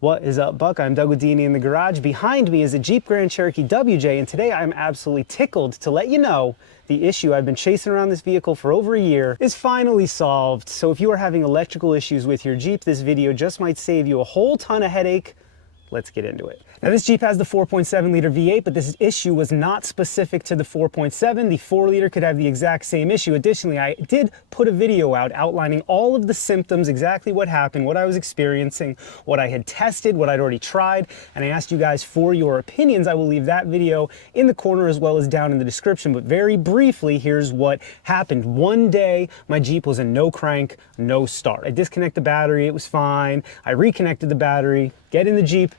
What is up, Buck? I'm Doug with D&E in the Garage. Behind me is a Jeep Grand Cherokee WJ, and today I'm absolutely tickled to let you know the issue I've been chasing around this vehicle for over a year is finally solved. So if you are having electrical issues with your Jeep, this video just might save you a whole ton of headache. Let's get into it. Now this Jeep has the 4.7 liter V8, but this issue was not specific to the 4.7. The 4 liter could have the exact same issue. Additionally, I did put a video out outlining all of the symptoms, exactly what happened, what I was experiencing, what I had tested, what I'd already tried, and I asked you guys for your opinions. I will leave that video in the corner as well as down in the description, but very briefly, here's what happened. One day, my Jeep was a no crank, no start. I disconnected the battery, it was fine. I reconnected the battery, get in the Jeep,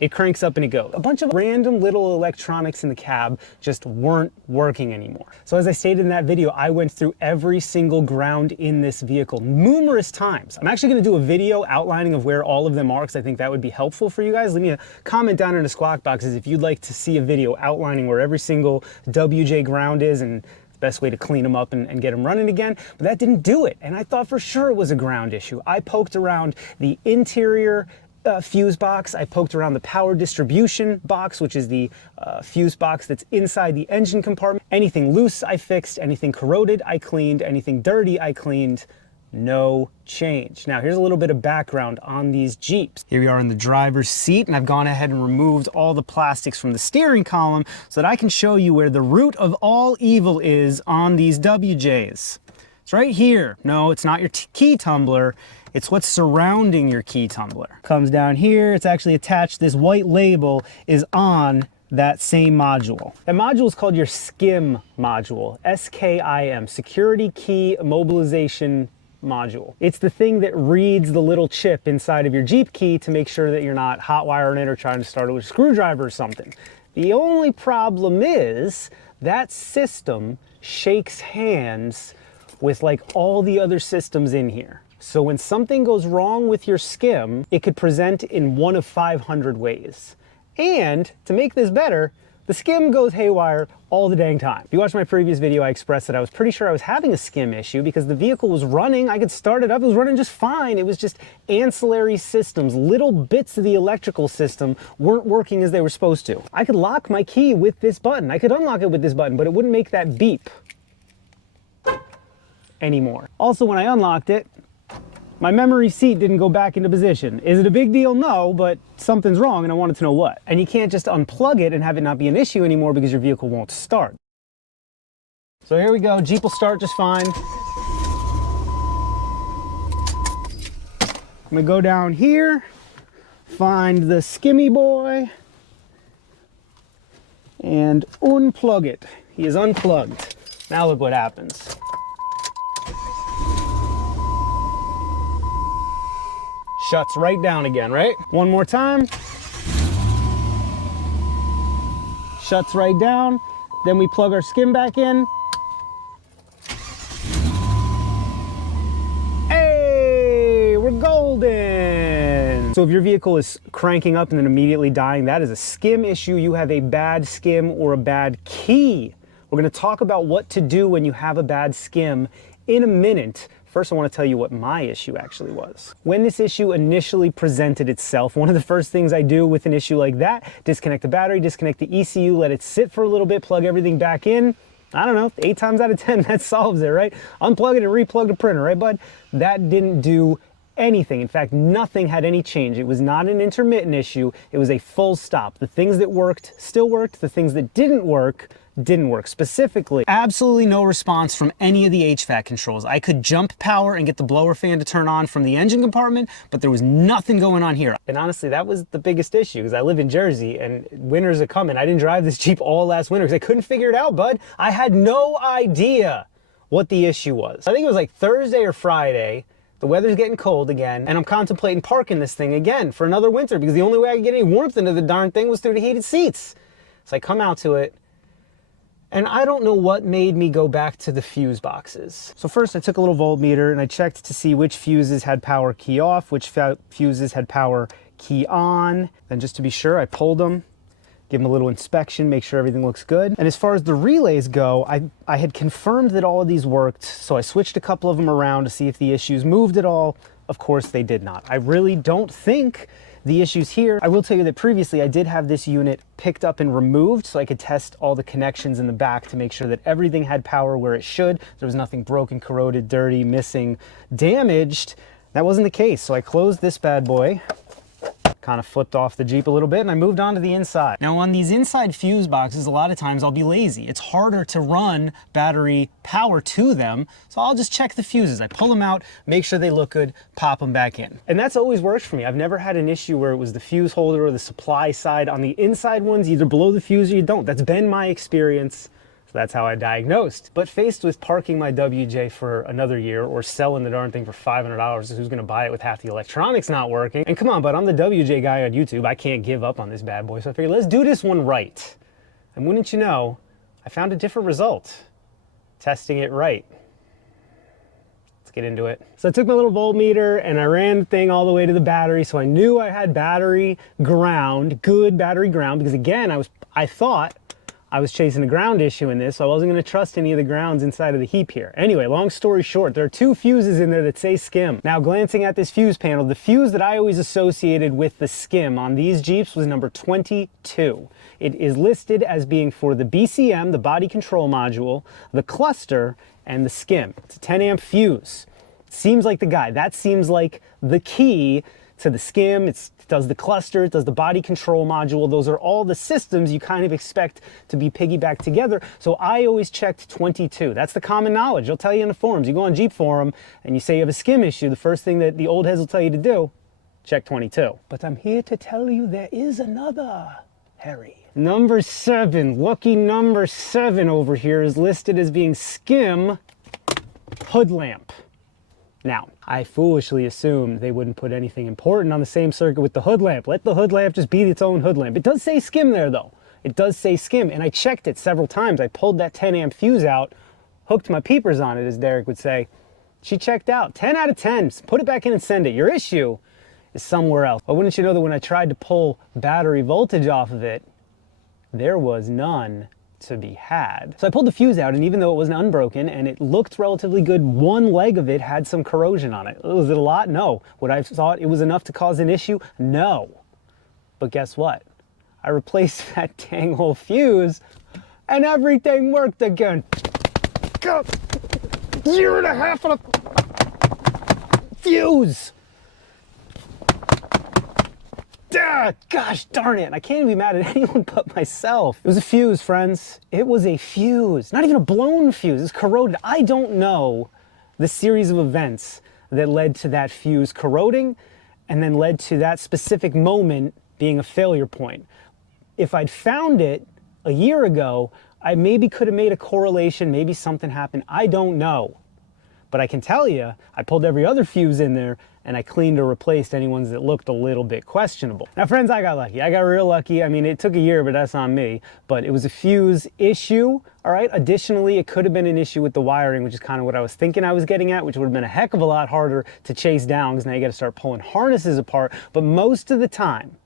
it cranks up and it goes. A bunch of random little electronics in the cab just weren't working anymore. So as I stated in that video, I went through every single ground in this vehicle numerous times. I'm actually gonna do a video outlining of where all of them are because I think that would be helpful for you guys. Leave me a comment down in the squawk boxes if you'd like to see a video outlining where every single WJ ground is and the best way to clean them up and get them running again. But that didn't do it. And I thought for sure it was a ground issue. I poked around the interior fuse box. I poked around the power distribution box, which is the fuse box that's inside the engine compartment. Anything loose I fixed, anything corroded I cleaned, anything dirty I cleaned. No change. Now here's a little bit of background on these Jeeps. Here we are in the driver's seat, and I've gone ahead and removed all the plastics from the steering column so that I can show you where the root of all evil is on these WJs. It's right here. No, it's not your key tumbler. It's what's surrounding your key tumbler. Comes down here, it's actually attached. This white label is on that same module. That module is called your SKIM module, S-K-I-M, Security Key Immobilization Module. It's the thing that reads the little chip inside of your Jeep key to make sure that you're not hot wiring it or trying to start it with a screwdriver or something. The only problem is that system shakes hands with like all the other systems in here. So when something goes wrong with your SKIM, it could present in one of 500 ways. And to make this better, the SKIM goes haywire all the dang time. If you watched my previous video, I expressed that I was pretty sure I was having a SKIM issue because the vehicle was running, I could start it up, it was running just fine. It was just ancillary systems, little bits of the electrical system weren't working as they were supposed to. I could lock my key with this button, I could unlock it with this button, but it wouldn't make that beep anymore. Also, when I unlocked it, my memory seat didn't go back into position. Is it a big deal? No, but something's wrong and I wanted to know what. And you can't just unplug it and have it not be an issue anymore because your vehicle won't start. So here we go, Jeep will start just fine. I'm gonna go down here, find the skimmy boy, and unplug it. He is unplugged. Now look what happens. Shuts right down again, right? One more time. Shuts right down. Then we plug our SKIM back in. Hey, we're golden. So if your vehicle is cranking up and then immediately dying, that is a SKIM issue. You have a bad SKIM or a bad key. We're gonna talk about what to do when you have a bad SKIM in a minute. First, I want to tell you what my issue actually was. When this issue initially presented itself, one of the first things I do with an issue like that, disconnect the battery, disconnect the ECU, let it sit for a little bit, plug everything back in. I don't know, 8 times out of 10, that solves it, right? Unplug it and replug the printer, right, bud? That didn't do anything. In fact, nothing had any change. It was not an intermittent issue. It was a full stop. The things that worked still worked. The things that didn't work didn't work. Specifically, absolutely no response from any of the HVAC controls. I could jump power and get the blower fan to turn on from the engine compartment, but there was nothing going on here. And honestly, that was the biggest issue because I live in Jersey and winters are coming. I didn't drive this Jeep all last winter because I couldn't figure it out, bud. I had no idea what the issue was. I think it was like Thursday or Friday. The weather's getting cold again, and I'm contemplating parking this thing again for another winter because the only way I could get any warmth into the darn thing was through the heated seats. So I come out to it, and I don't know what made me go back to the fuse boxes. So first I took a little voltmeter and I checked to see which fuses had power key off, which fuses had power key on. Then just to be sure, I pulled them, give them a little inspection, make sure everything looks good. And as far as the relays go, I had confirmed that all of these worked, so I switched a couple of them around to see if the issues moved at all. Of course they did not. I really don't think the issues here. I will tell you that previously I did have this unit picked up and removed so I could test all the connections in the back to make sure that everything had power where it should. There was nothing broken, corroded, dirty, missing, damaged. That wasn't the case. So I closed this bad boy, kind of flipped off the Jeep a little bit, and I moved on to the inside. Now on these inside fuse boxes, a lot of times I'll be lazy. It's harder to run battery power to them, so I'll just check the fuses. I pull them out, make sure they look good, pop them back in. And that's always worked for me. I've never had an issue where it was the fuse holder or the supply side. On the inside ones, you either blow the fuse or you don't. That's been my experience. So that's how I diagnosed. But faced with parking my WJ for another year or selling the darn thing for $500, who's gonna buy it with half the electronics not working? And come on, but I'm the WJ guy on YouTube. I can't give up on this bad boy. So I figured, let's do this one right. And wouldn't you know, I found a different result testing it right. Let's get into it. So I took my little voltmeter and I ran the thing all the way to the battery. So I knew I had battery ground, good battery ground, because again, I thought I was chasing a ground issue in this, so I wasn't going to trust any of the grounds inside of the heap here. Anyway, long story short, there are two fuses in there that say SKIM. Now, glancing at this fuse panel, the fuse that I always associated with the SKIM on these Jeeps was number 22. It is listed as being for the BCM, the body control module, the cluster, and the SKIM. It's a 10 amp fuse. Seems like the guy. That seems like the key to the SKIM. It does the cluster, it does the body control module. Those are all the systems you kind of expect to be piggybacked together. So I always checked 22. That's the common knowledge. They'll tell you in the forums. You go on Jeep forum and you say you have a SKIM issue, the first thing that the old heads will tell you to do, check 22. But I'm here to tell you there is another, Harry. Number 7, lucky number 7 over here is listed as being SKIM hood lamp. Now, I foolishly assumed they wouldn't put anything important on the same circuit with the hood lamp. Let the hood lamp just be its own hood lamp. It does say SKIM there though. It does say SKIM, and I checked it several times. I pulled that 10 amp fuse out, hooked my peepers on it, as Derek would say. She checked out. 10 out of 10. Put it back in and send it. Your issue is somewhere else. But wouldn't you know that when I tried to pull battery voltage off of it, there was none to be had. So I pulled the fuse out, and even though it wasn't unbroken and it looked relatively good, one leg of it had some corrosion on it. Was it a lot? No. Would I have thought it was enough to cause an issue? No. But guess what? I replaced that dang whole fuse and everything worked again. Year and a half of a fuse. Gosh darn it, I can't even be mad at anyone but myself. It was a fuse, friends. It was a fuse. Not even a blown fuse, it's corroded. I don't know the series of events that led to that fuse corroding and then led to that specific moment being a failure point. If I'd found it a year ago, I maybe could have made a correlation, maybe something happened, I don't know. But I can tell you, I pulled every other fuse in there and I cleaned or replaced any ones that looked a little bit questionable. Now friends, I got lucky. I got real lucky. I mean, it took a year, but that's on me. But it was a fuse issue, all right? Additionally, it could have been an issue with the wiring, which is kind of what I was thinking I was getting at, which would have been a heck of a lot harder to chase down because now you got to start pulling harnesses apart. But most of the time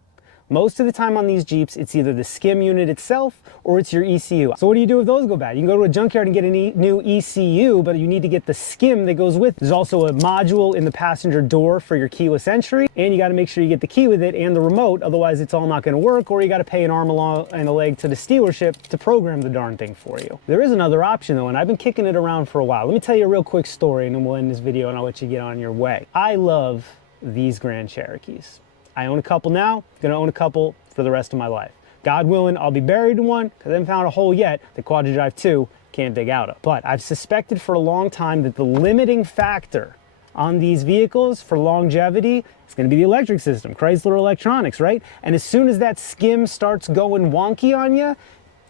on these Jeeps, it's either the SKIM unit itself or it's your ECU. So what do you do if those go bad? You can go to a junkyard and get a new ECU, but you need to get the SKIM that goes with it. There's also a module in the passenger door for your keyless entry, and you got to make sure you get the key with it and the remote, otherwise it's all not going to work, or you got to pay an arm and a leg to the dealership to program the darn thing for you. There is another option though, and I've been kicking it around for a while. Let me tell you a real quick story and then we'll end this video and I'll let you get on your way. I love these Grand Cherokees. I own a couple now, gonna own a couple for the rest of my life. God willing, I'll be buried in one, because I haven't found a hole yet that QuadraDrive 2 can't dig out of. But I've suspected for a long time that the limiting factor on these vehicles for longevity is gonna be the electric system, Chrysler Electronics, right? And as soon as that SKIM starts going wonky on you,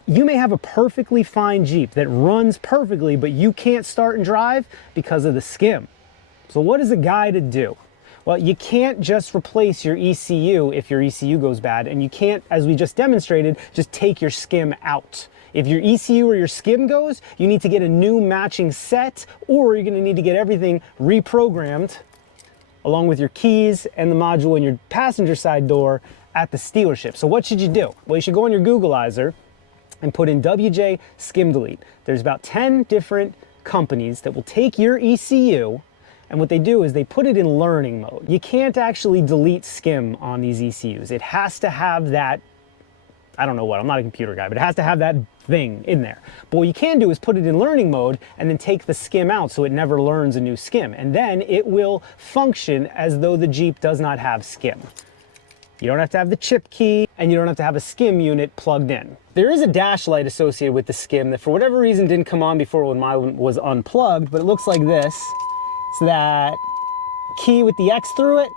you may have a perfectly fine Jeep that runs perfectly, but you can't start and drive because of the SKIM. So what is a guy to do? Well, you can't just replace your ECU if your ECU goes bad, and you can't, as we just demonstrated, just take your SKIM out. If your ECU or your SKIM goes, you need to get a new matching set, or you're gonna need to get everything reprogrammed along with your keys and the module in your passenger side door at the dealership. So what should you do? Well, you should go on your Googleizer and put in WJ SKIM delete. There's about 10 different companies that will take your ECU And what they do is they put it in learning mode. You can't actually delete SKIM on these ECUs. It has to have that, I don't know what, I'm not a computer guy, but it has to have that thing in there. But what you can do is put it in learning mode and then take the SKIM out so it never learns a new SKIM. And then it will function as though the Jeep does not have SKIM. You don't have to have the chip key, and you don't have to have a SKIM unit plugged in. There is a dash light associated with the SKIM that for whatever reason didn't come on before when mine was unplugged, but it looks like this. It's that key with the X through it.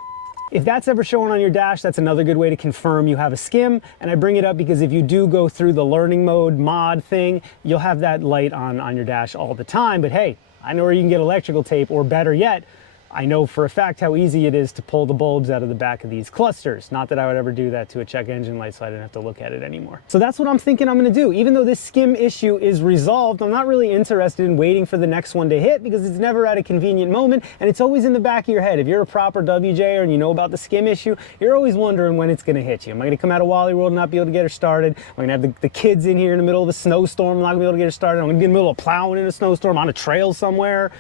If that's ever shown on your dash, that's another good way to confirm you have a SKIM. And I bring it up because if you do go through the learning mode mod thing, you'll have that light on your dash all the time. But hey, I know where you can get electrical tape, or better yet, I know for a fact how easy it is to pull the bulbs out of the back of these clusters. Not that I would ever do that to a check engine light, so I didn't have to look at it anymore. So that's what I'm thinking I'm gonna do. Even though this SKIM issue is resolved, I'm not really interested in waiting for the next one to hit because it's never at a convenient moment, and it's always in the back of your head. If you're a proper WJer and you know about the SKIM issue, you're always wondering when it's gonna hit you. Am I gonna come out of Wally World and not be able to get her started? Am I gonna have the kids in here in the middle of a snowstorm, I'm not gonna be able to get her started? I'm gonna be in the middle of plowing in a snowstorm on a trail somewhere.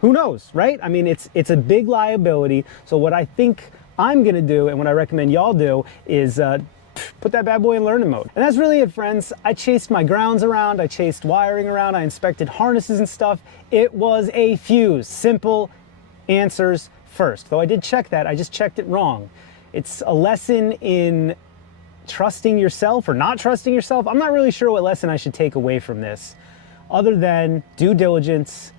Who knows, right? I mean, it's a big liability. So what I think I'm gonna do, and what I recommend y'all do, is put that bad boy in learning mode. And that's really it, friends. I chased my grounds around, I chased wiring around, I inspected harnesses and stuff. It was a fuse. Simple answers first. Though I did check that, I just checked it wrong. It's a lesson in trusting yourself or not trusting yourself. I'm not really sure what lesson I should take away from this, other than due diligence.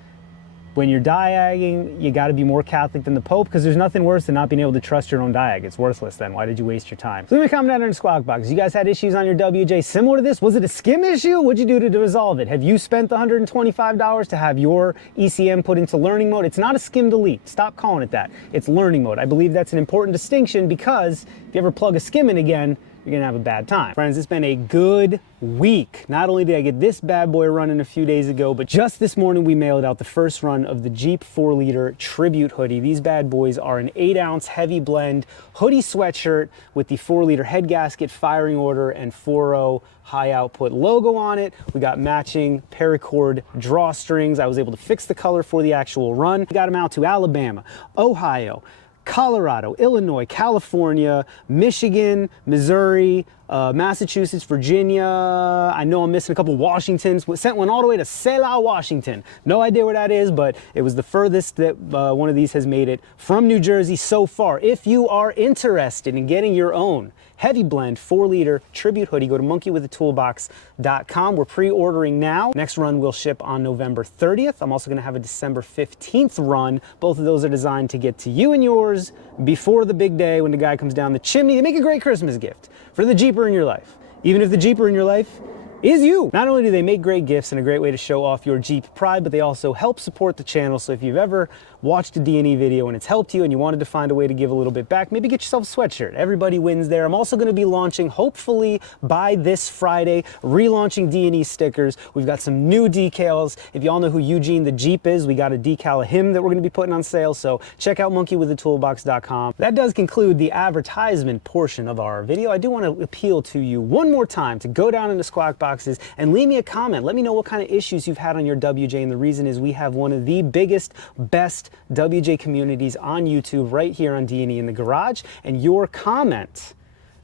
When you're diagging, you got to be more Catholic than the Pope, because there's nothing worse than not being able to trust your own diag. It's worthless then. Why did you waste your time? So leave me a comment down in the squawk box. You guys had issues on your WJ similar to this? Was it a SKIM issue? What'd you do to resolve it? Have you spent the $125 to have your ECM put into learning mode? It's not a SKIM delete. Stop calling it that. It's learning mode. I believe that's an important distinction, because if you ever plug a SKIM in again, you're gonna have a bad time. Friends, it's been a good week. Not only did I get this bad boy running a few days ago, but just this morning we mailed out the first run of the Jeep 4-liter Tribute hoodie. These bad boys are an 8-ounce heavy blend hoodie sweatshirt with the 4-liter head gasket, firing order, and 4.0 high output logo on it. We got matching paracord drawstrings. I was able to fix the color for the actual run. We got them out to Alabama, Ohio, Colorado, Illinois, California, Michigan, Missouri, Massachusetts, Virginia. I know I'm missing a couple Washingtons. We sent one all the way to Selah, Washington. No idea where that is, but it was the furthest that one of these has made it from New Jersey so far. If you are interested in getting your own heavy blend 4-liter Tribute hoodie, go to monkeywithatoolbox.com. We're pre-ordering now. Next run will ship on November 30th. I'm also going to have a December 15th run. Both of those are designed to get to you and yours before the big day when the guy comes down the chimney. They make a great Christmas gift for the Jeeper in your life. Even if the Jeeper in your life is you. Not only do they make great gifts and a great way to show off your Jeep pride, but they also help support the channel. So if you've ever watched a D&E video and it's helped you and you wanted to find a way to give a little bit back, maybe get yourself a sweatshirt. Everybody wins there. I'm also going to be launching, hopefully by this Friday, relaunching D&E stickers. We've got some new decals. If y'all know who Eugene the Jeep is, we got a decal of him that we're going to be putting on sale. So check out monkeywithatoolbox.com. That does conclude the advertisement portion of our video. I do want to appeal to you one more time to go down in the squawk boxes and leave me a comment. Let me know what kind of issues you've had on your WJ, and the reason is we have one of the biggest, best WJ communities on YouTube right here on D&E in the Garage, and your comment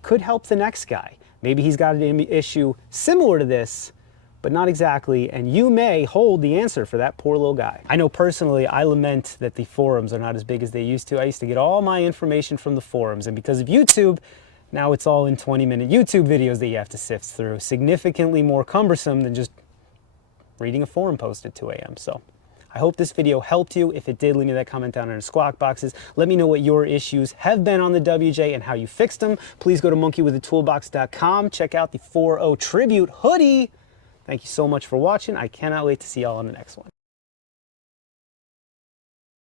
could help the next guy. Maybe he's got an issue similar to this, but not exactly, and you may hold the answer for that poor little guy. I know personally, I lament that the forums are not as big as they used to. I used to get all my information from the forums, and because of YouTube, now it's all in 20-minute YouTube videos that you have to sift through. Significantly more cumbersome than just reading a forum post at 2 a.m. So I hope this video helped you. If it did, leave me that comment down in the squawk boxes. Let me know what your issues have been on the WJ and how you fixed them. Please go to monkeywithatoolbox.com. Check out the 4.0 Tribute hoodie. Thank you so much for watching. I cannot wait to see y'all on the next one.